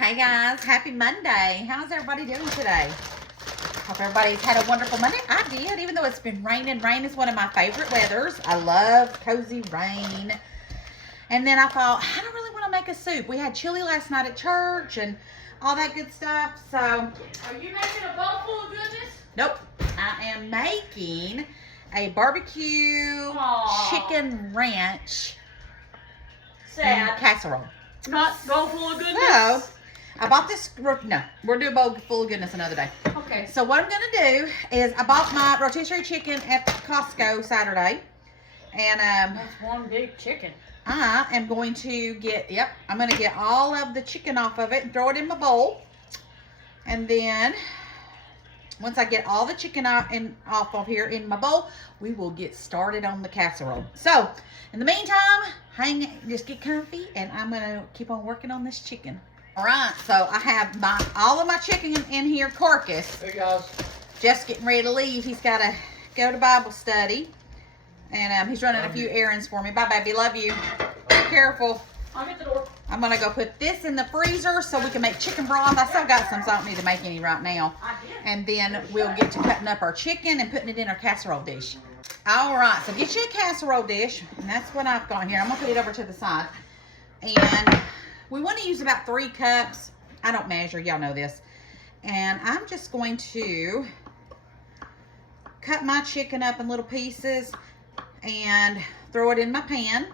Hey guys, happy Monday. How's everybody doing today? Hope everybody's had a wonderful Monday. I did, even though it's been raining. Rain is one of my favorite weathers. I love cozy rain. And then I thought, I don't really want to make a soup. We had chili last night at church and all that good stuff. So, are you making a bowl full of goodness? Nope. I am making a barbecue chicken ranch casserole. Not bowl full of goodness? So, I bought this, no, we'll do a bowl full of goodness another day. Okay. So what I'm going to do is I bought my rotisserie chicken at Costco Saturday. And that's one big chicken. I am going to get, I'm going to get all of the chicken off of it and throw it in my bowl. And then once I get all the chicken off of here in my bowl, we will get started on the casserole. So in the meantime, just get comfy and I'm going to keep on working on this chicken. All right, so I have all of my chicken in here carcass. Hey guys. Just getting ready to leave. He's got to go to Bible study. And he's running a few errands for me. Bye, baby. Love you. Be careful. I'll get the door. I'm going to go put this in the freezer so we can make chicken broth. I still got some, so I don't need to make any right now. And then we'll get to cutting up our chicken and putting it in our casserole dish. All right, so get you a casserole dish. And that's what I've got here. I'm going to put it over to the side. And we want to use about 3 cups. I don't measure, y'all know this. And I'm just going to cut my chicken up in little pieces and throw it in my pan.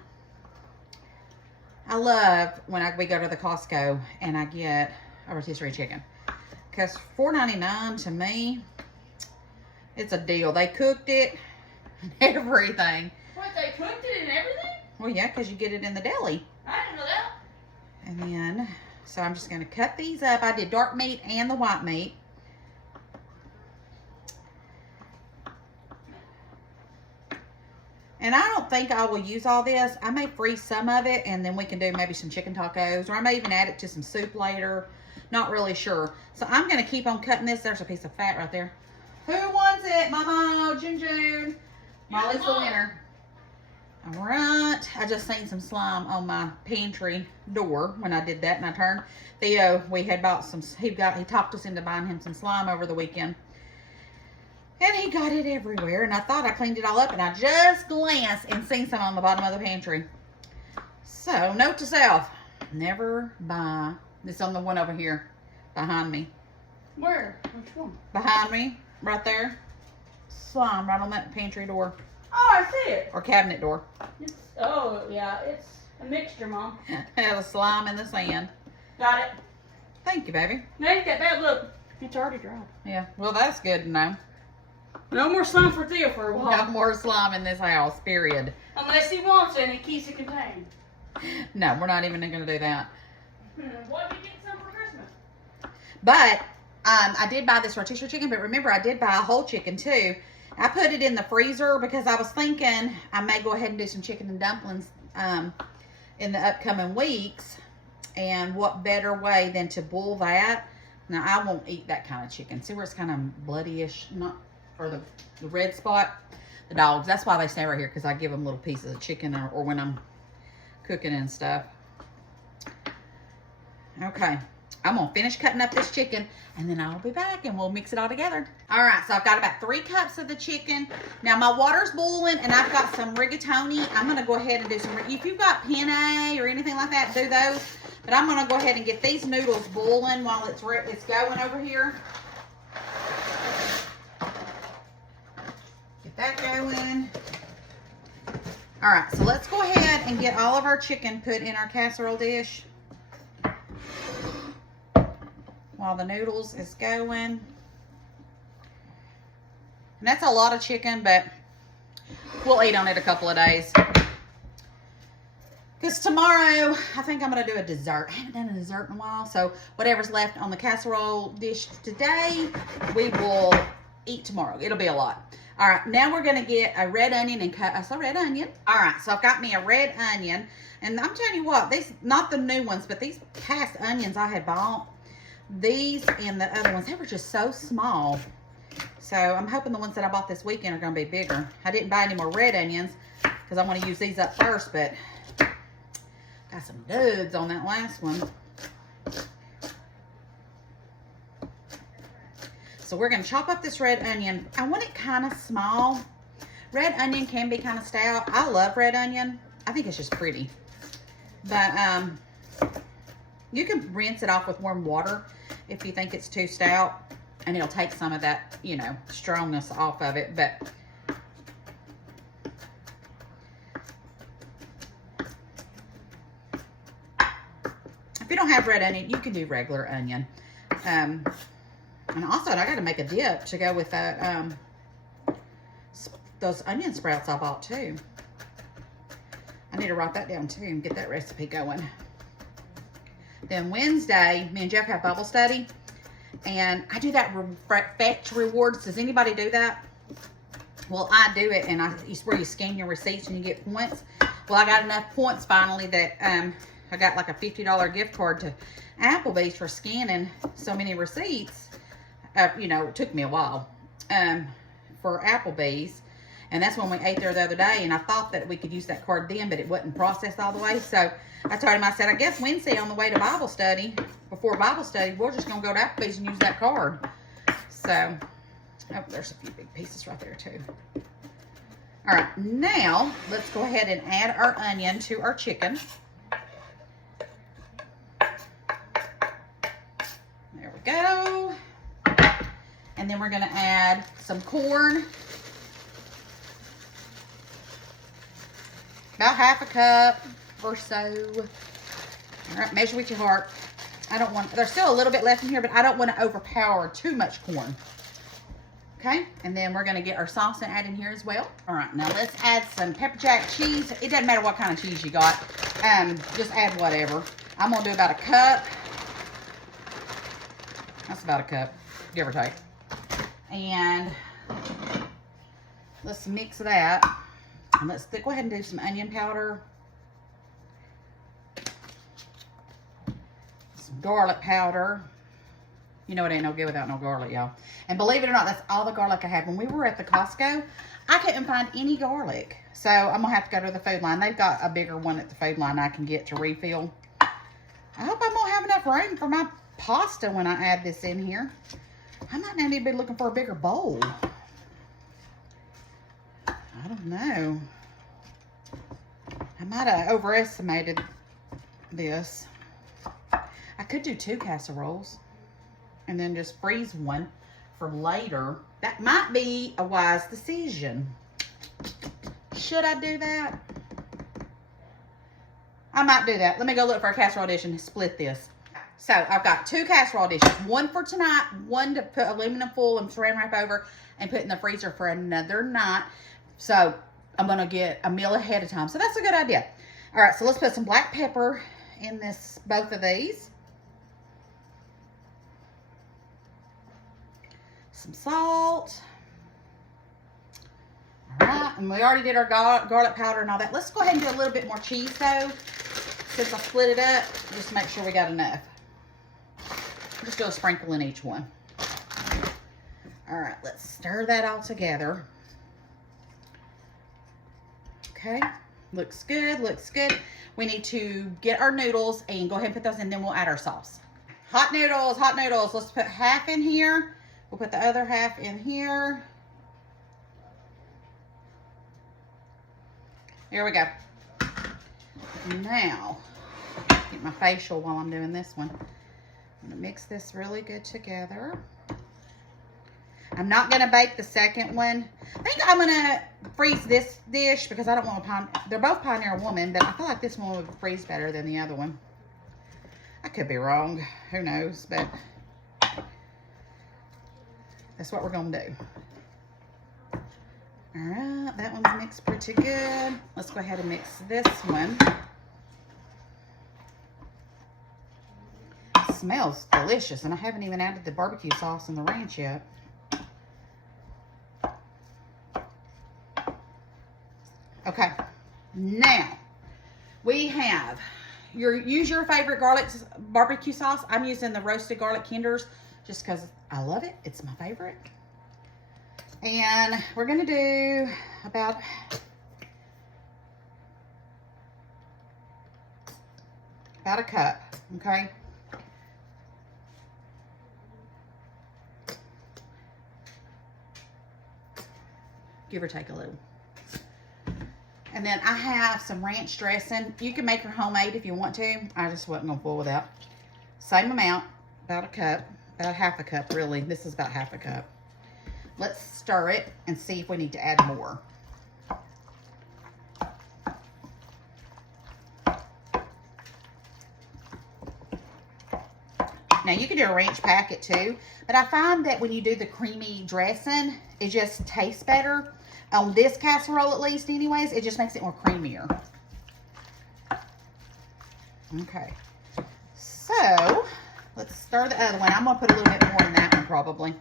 I love when we go to the Costco and I get a rotisserie chicken. Because $4.99 to me, it's a deal. They cooked it and everything. What, they cooked it and everything? Well, yeah, because you get it in the deli. I didn't know that. And then, so I'm just going to cut these up. I did dark meat and the white meat. And I don't think I will use all this. I may freeze some of it and then we can do maybe some chicken tacos. Or I may even add it to some soup later. Not really sure. So I'm going to keep on cutting this. There's a piece of fat right there. Who wants it? Mama, June. Molly's the winner. All right, I just seen some slime on my pantry door when I did that, and I turned. Theo, we had bought some. He talked us into buying him some slime over the weekend, and he got it everywhere. And I thought I cleaned it all up, and I just glanced and seen some on the bottom of the pantry. So, note to self: never buy. This on the one over here, behind me. Where? Which one? Behind me, right there. Slime right on that pantry door. Oh, I see it. Or cabinet door. Yeah, it's a mixture, Mom. The slime in the sand. Got it. Thank you, baby. Now you got that. Look, it's already dry. Yeah, well, that's good to know. No more slime for Theo for a while. No more slime in this house, period. Unless he wants any keys it contains. No, we're not even going to do that. What did you get some for Christmas? But I did buy this rotisserie chicken, but remember, I did buy a whole chicken, too. I put it in the freezer because I was thinking I may go ahead and do some chicken and dumplings in the upcoming weeks. And what better way than to boil that? Now, I won't eat that kind of chicken. See where it's kind of bloody-ish? Not for the red spot. The dogs. That's why they stay right here, because I give them little pieces of chicken or when I'm cooking and stuff. Okay. I'm going to finish cutting up this chicken, and then I'll be back, and we'll mix it all together. All right, so I've got about 3 cups of the chicken. Now, my water's boiling, and I've got some rigatoni. I'm going to go ahead and do some, if you've got penne or anything like that, do those. But I'm going to go ahead and get these noodles boiling while it's going over here. Get that going. All right, so let's go ahead and get all of our chicken put in our casserole dish while the noodles is going. And that's a lot of chicken, but we'll eat on it a couple of days. Because tomorrow, I think I'm going to do a dessert. I haven't done a dessert in a while, so whatever's left on the casserole dish today, we will eat tomorrow. It'll be a lot. All right, now we're going to get a red onion and cut us a red onion. All right, so I've got me a red onion. And I'm telling you what, these, not the new ones, but these past onions I had bought, these and the other ones, they were just so small. So I'm hoping the ones that I bought this weekend are going to be bigger. I didn't buy any more red onions because I want to use these up first, but got some duds on that last one. So we're gonna chop up this red onion. I want it kind of small. Red onion can be kind of stout. I love red onion. I think it's just pretty. But you can rinse it off with warm water if you think it's too stout, and it'll take some of that, you know, strongness off of it. But if you don't have red onion, you can do regular onion. And also, I got to make a dip to go with that, those onion sprouts I bought too. I need to write that down too and get that recipe going. Then Wednesday, me and Jeff have Bible study, and I do that fetch rewards. Does anybody do that? Well, I do it, and it's where you scan your receipts and you get points. Well, I got enough points finally that I got like a $50 gift card to Applebee's for scanning so many receipts. You know, it took me a while for Applebee's. And that's when we ate there the other day, and I thought that we could use that card then, but it wasn't processed all the way. So I told him, I said, I guess Wednesday on the way to Bible study, before Bible study, we're just going to go to Applebee's and use that card. So, oh, there's a few big pieces right there too. All right, now let's go ahead and add our onion to our chicken. There we go. And then we're going to add some corn. About half a cup or so. All right, measure with your heart. I don't want, there's still a little bit left in here, but I don't want to overpower too much corn. Okay, and then we're going to get our sauce and add in here as well. All right, now let's add some pepper jack cheese. It doesn't matter what kind of cheese you got. Just add whatever. I'm going to do about a cup. That's about a cup, give or take. And let's mix that. And let's go ahead and do some onion powder. Some garlic powder. You know it ain't no good without no garlic, y'all. And believe it or not, that's all the garlic I had. When we were at the Costco, I couldn't find any garlic. So I'm going to have to go to the food line. They've got a bigger one at the food line I can get to refill. I hope I'm going to have enough room for my pasta when I add this in here. I might now need to be looking for a bigger bowl. I don't know. I might have overestimated this. I could do 2 casseroles and then just freeze one for later. That might be a wise decision. Should I do that? I might do that. Let me go look for a casserole dish and split this. So I've got 2 casserole dishes. One for tonight, one to put aluminum foil and saran wrap over and put in the freezer for another night. So I'm going to get a meal ahead of time. So that's a good idea. All right, so let's put some black pepper in both of these. Some salt. All right, and we already did our garlic powder and all that. Let's go ahead and do a little bit more cheese though. Since I split it up, just make sure we got enough. Just go sprinkle in each one. All right, let's stir that all together. Okay, looks good, looks good. We need to get our noodles and go ahead and put those in, then we'll add our sauce. Hot noodles, hot noodles. Let's put half in here. We'll put the other half in here. There we go. Now, get my facial while I'm doing this one. I'm gonna mix this really good together. I'm not gonna bake the second one. I think I'm gonna freeze this dish because I don't want they're both Pioneer Woman, but I feel like this one would freeze better than the other one. I could be wrong, who knows, but that's what we're gonna do. All right, that one's mixed pretty good. Let's go ahead and mix this one. It smells delicious, and I haven't even added the barbecue sauce and the ranch yet. Okay, now we have use your favorite barbecue sauce. I'm using the roasted garlic Kinders just because I love it. It's my favorite. And we're going to do about a cup, okay? give or take a little. And then I have some ranch dressing. You can make your homemade if you want to. I just wasn't gonna fool with that. Same amount, about a cup, about half a cup really. This is about half a cup. Let's stir it and see if we need to add more. Now you can do a ranch packet too, but I find that when you do the creamy dressing, it just tastes better. On this casserole at least anyways, it just makes it more creamier. Okay, so let's stir the other one. I'm gonna put a little bit more in that one probably.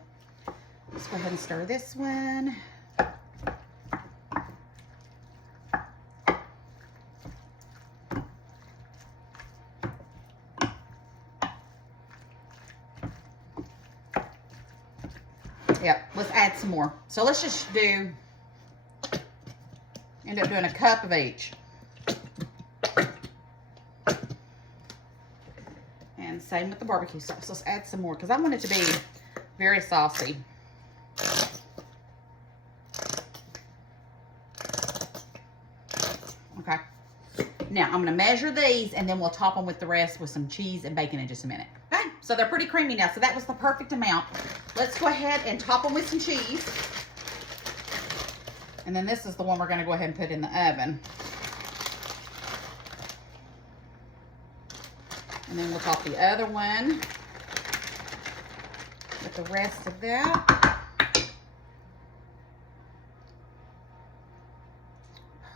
Let's go ahead and stir this one. Yep, let's add some more. So let's just end up doing a cup of each. And same with the barbecue sauce. Let's add some more because I want it to be very saucy. Okay. Now I'm going to measure these and then we'll top them with the rest with some cheese and bacon in just a minute. Okay, so they're pretty creamy now. So that was the perfect amount. Let's go ahead and top them with some cheese. And then this is the one we're going to go ahead and put in the oven. And then we'll top the other one with the rest of that.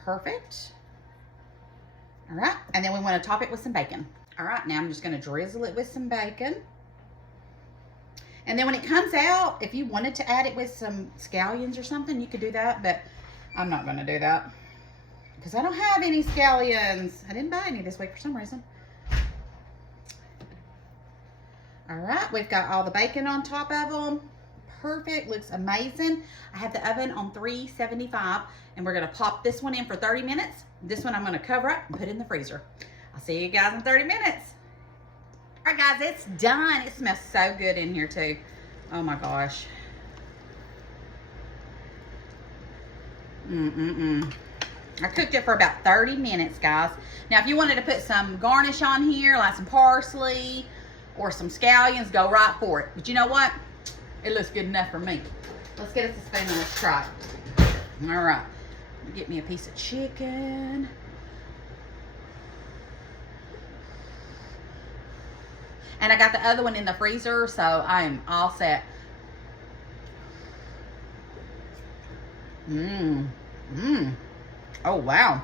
Perfect. All right, and then we want to top it with some bacon. All right, now I'm just going to drizzle it with some bacon. And then when it comes out, if you wanted to add it with some scallions or something, you could do that, but I'm not going to do that because I don't have any scallions. I didn't buy any this week for some reason. All right, we've got all the bacon on top of them. Perfect, looks amazing. I have the oven on 375 and we're going to pop this one in for 30 minutes. This one I'm going to cover up and put in the freezer. I'll see you guys in 30 minutes. All right, guys, it's done. It smells so good in here, too. Oh, my gosh. I cooked it for about 30 minutes, guys. Now, if you wanted to put some garnish on here, like some parsley or some scallions, go right for it. But you know what? It looks good enough for me. Let's get us a spoon and let's try it. All right. Get me a piece of chicken. And I got the other one in the freezer, so I am all set. Oh, wow.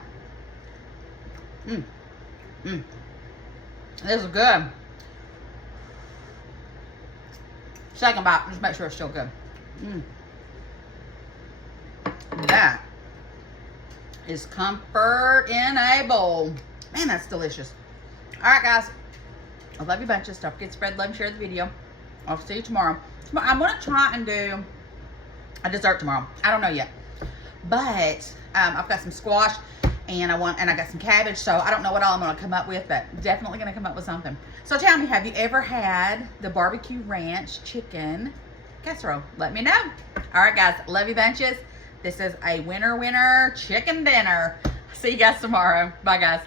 This is good. Second bite, just make sure it's still good. That is comfort in a bowl. Man, that's delicious. All right, guys. I love you bunches. Don't forget to spread love and share the video. I'll see you tomorrow. I'm going to try and do a dessert tomorrow. I don't know yet. But I've got some squash and I got some cabbage. So I don't know what all I'm going to come up with, but definitely going to come up with something. So tell me, have you ever had the barbecue ranch chicken casserole? Let me know. All right, guys. Love you bunches. This is a winner chicken dinner. See you guys tomorrow. Bye, guys.